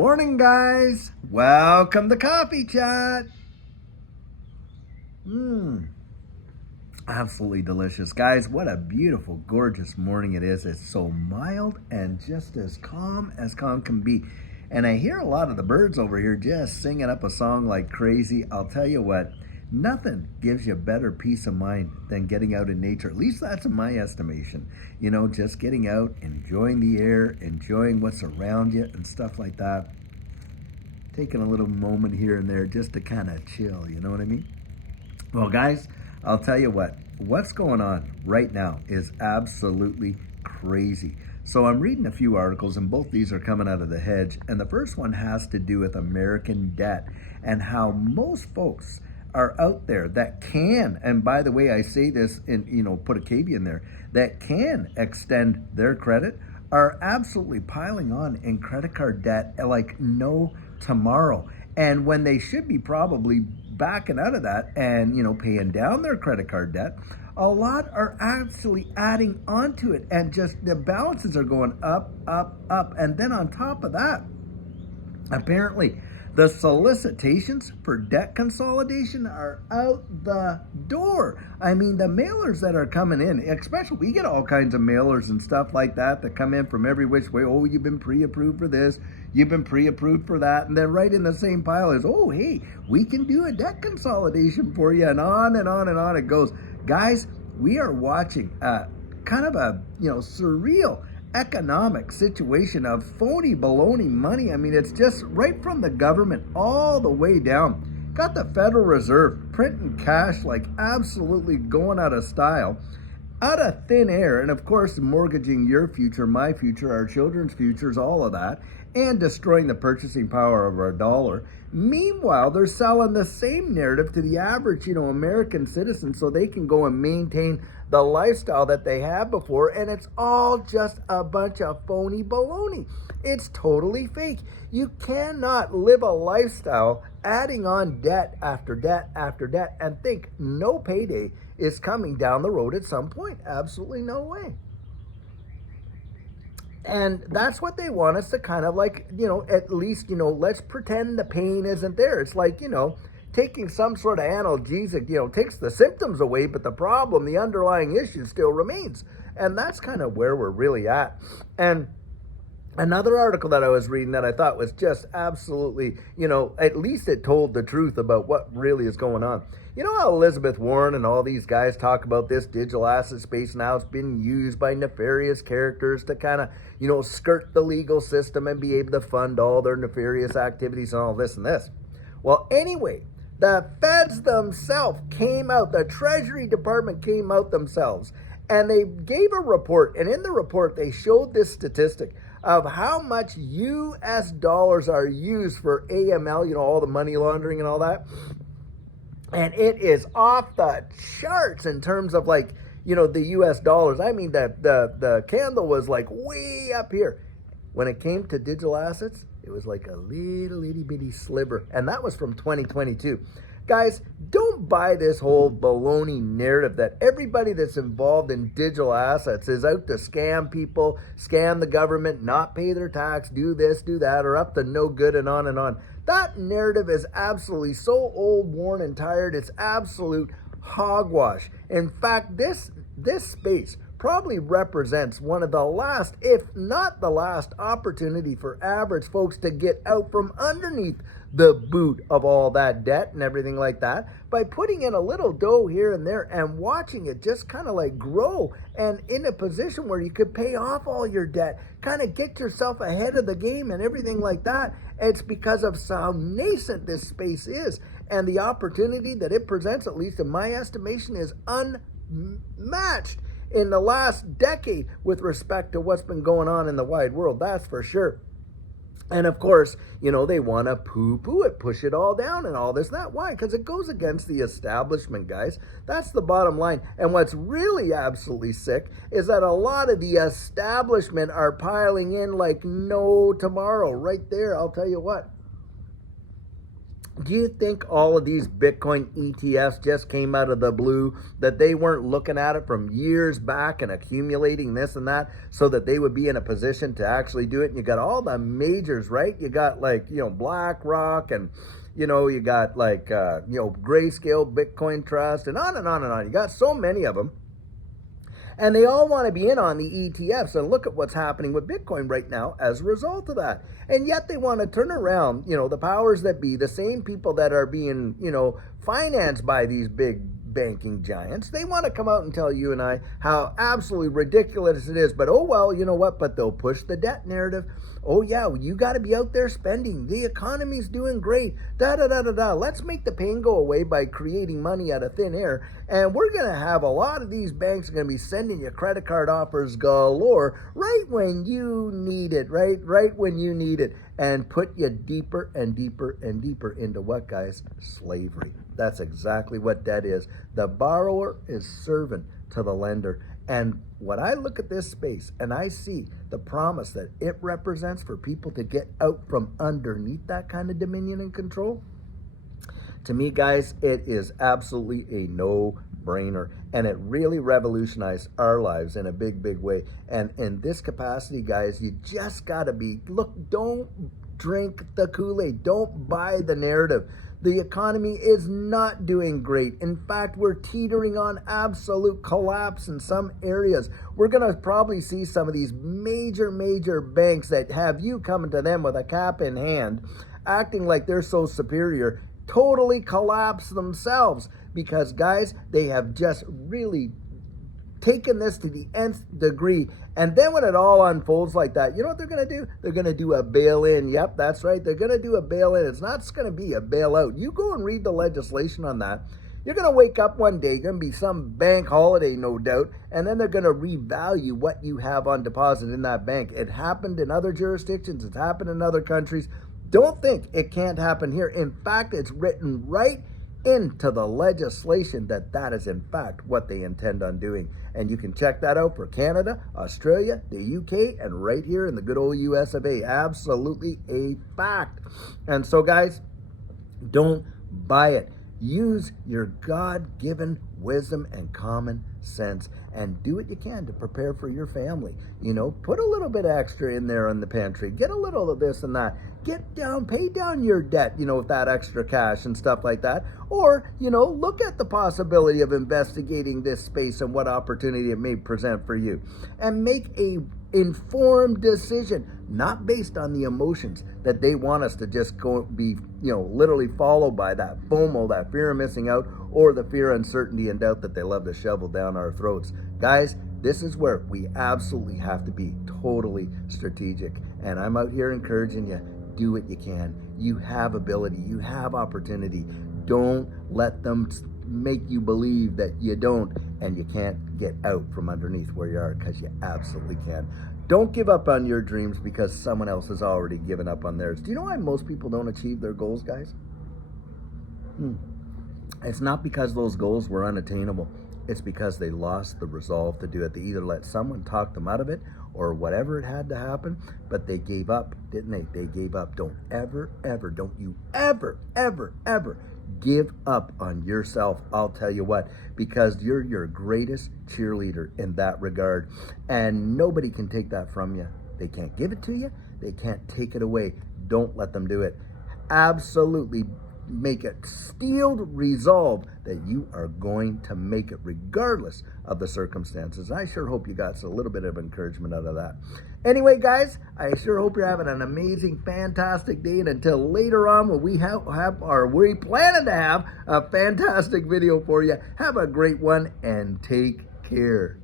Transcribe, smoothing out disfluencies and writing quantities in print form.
Morning, guys. Welcome to Coffee Chat. Absolutely delicious. Guys, what a beautiful, gorgeous morning it is. It's so mild and just as calm can be. And I hear a lot of the birds over here just singing up a song like crazy. I'll tell you what, nothing gives you better peace of mind than getting out in nature. At least that's in my estimation. You know, just getting out, enjoying the air, enjoying what's around you and stuff like that. Taking a little moment here and there just to kind of chill, you know what I mean? Well, guys, I'll tell you what's going on right now is absolutely crazy. So I'm reading a few articles, and both these are coming out of the hedge. And the first one has to do with American debt and how most folks are out there that can, and by the way, I say this in, put a caveat in there, that can extend their credit are absolutely piling on in credit card debt like no tomorrow. And when they should be probably backing out of that and, paying down their credit card debt, a lot are actually adding onto it, and just the balances are going up, up, up. And then on top of that, apparently the solicitations for debt consolidation are out the door. I mean, the mailers that are coming in, especially, we get all kinds of mailers and stuff like that come in from every which way. Oh, you've been pre-approved for this, you've been pre-approved for that. And then right in the same pile is, oh, hey, we can do a debt consolidation for you. And on and on and on it goes. Guys, we are watching kind of a, surreal economic situation of phony baloney money. I mean, it's just right from the government all the way down. Got the Federal Reserve printing cash like absolutely going out of style, out of thin air, and of course mortgaging your future, my future, our children's futures, all of that, and destroying the purchasing power of our dollar. Meanwhile, they're selling the same narrative to the average, American citizen so they can go and maintain the lifestyle that they had before, and it's all just a bunch of phony baloney. It's totally fake. You cannot live a lifestyle adding on debt after debt after debt and think no payday is coming down the road at some point. Absolutely no way. And that's what they want us to kind of like, at least, let's pretend the pain isn't there. It's like, taking some sort of analgesic, takes the symptoms away, but the problem, the underlying issue still remains. And that's kind of where we're really at. And another article that I was reading that I thought was just absolutely, at least it told the truth about what really is going on. You know how Elizabeth Warren and all these guys talk about this digital asset space now? It's been used by nefarious characters to kind of, skirt the legal system and be able to fund all their nefarious activities and all this and this. Well, anyway, the feds themselves came out, the Treasury Department came out themselves, and they gave a report. And in the report, they showed this statistic of how much US dollars are used for AML, all the money laundering and all that. And it is off the charts in terms of like, the US dollars. I mean, the candle was like way up here. When it came to digital assets, it was like a little itty bitty sliver. And that was from 2022. Guys, don't buy this whole baloney narrative that everybody that's involved in digital assets is out to scam people, scam the government, not pay their tax, do this, do that, or up to no good and on and on. That narrative is absolutely so old, worn, and tired. It's absolute hogwash. In fact, this space probably represents one of the last, if not the last, opportunity for average folks to get out from underneath the boot of all that debt and everything like that by putting in a little dough here and there and watching it just kind of like grow and in a position where you could pay off all your debt, kind of get yourself ahead of the game and everything like that. It's because of how nascent this space is, and the opportunity that it presents, at least in my estimation, is unmatched in the last decade with respect to what's been going on in the wide world. That's for sure. And of course, they want to poo-poo it, push it all down and all this and that. Why? Because it goes against the establishment, guys. That's the bottom line. And what's really absolutely sick is that a lot of the establishment are piling in like no tomorrow. Right there, I'll tell you what. Do you think all of these Bitcoin ETFs just came out of the blue, that they weren't looking at it from years back and accumulating this and that so that they would be in a position to actually do it? And you got all the majors, right? You got like, BlackRock, and, you got like, Grayscale, Bitcoin Trust, and on and on and on. You got so many of them. And they all want to be in on the ETFs. And look at what's happening with Bitcoin right now as a result of that. And yet they want to turn around, the powers that be, the same people that are being, financed by these big banking giants. They want to come out and tell you and I how absolutely ridiculous it is. But oh well, you know what? But they'll push the debt narrative. Oh yeah, you got to be out there spending. The economy's doing great. Da da da da da. Let's make the pain go away by creating money out of thin air. And we're gonna have a lot of these banks are gonna be sending you credit card offers galore right when you need it. Right when you need it. And put you deeper and deeper and deeper into what, guys? Slavery. That's exactly what debt is. The borrower is servant to the lender. And when I look at this space and I see the promise that it represents for people to get out from underneath that kind of dominion and control, to me, guys, it is absolutely a no-brainer. And it really revolutionized our lives in a big, big way. And in this capacity, guys, you just got to don't drink the Kool-Aid. Don't buy the narrative. The economy is not doing great. In fact, we're teetering on absolute collapse in some areas. We're going to probably see some of these major, major banks that have you coming to them with a cap in hand, acting like they're so superior, totally collapse themselves, because, guys, they have just really taken this to the nth degree. And then when it all unfolds like that, you know what they're going to do? They're going to do a bail-in. Yep, that's right. They're going to do a bail-in. It's not going to be a bailout. You go and read the legislation on that. You're going to wake up one day, going to be some bank holiday, no doubt, and then they're going to revalue what you have on deposit in that bank. It happened in other jurisdictions. It's happened in other countries. Don't think it can't happen here. In fact, it's written right into the legislation that is in fact what they intend on doing. And you can check that out for Canada, Australia, the UK, and right here in the good old US of A. Absolutely a fact. And so, guys, don't buy it. Use your God-given wisdom and common sense and do what you can to prepare for your family. Put a little bit extra in there in the pantry. Get a little of this and that. Pay down your debt, with that extra cash and stuff like that. Or, look at the possibility of investigating this space and what opportunity it may present for you. And make a informed decision, not based on the emotions that they want us to just go be, literally followed by that FOMO, that fear of missing out, or the fear, uncertainty, and doubt that they love to shovel down our throats. Guys, this is where we absolutely have to be totally strategic. And I'm out here encouraging you, do what you can. You have ability, you have opportunity. Don't let them make you believe that you don't and you can't get out from underneath where you are, because you absolutely can. Don't give up on your dreams because someone else has already given up on theirs. Do you know why most people don't achieve their goals, guys? It's not because those goals were unattainable. It's because they lost the resolve to do it. They either let someone talk them out of it or whatever it had to happen, but they gave up, didn't they? They gave up. Don't you ever give up on yourself. I'll tell you what, because you're your greatest cheerleader in that regard, and nobody can take that from you. They can't give it to you. They can't take it away. Don't let them do it. Absolutely make it steeled resolve that you are going to make it regardless of the circumstances. I sure hope you got a little bit of encouragement out of that. Anyway, guys, I sure hope you're having an amazing, fantastic day. And until later on, when we we're planning to have a fantastic video for you. Have a great one and take care.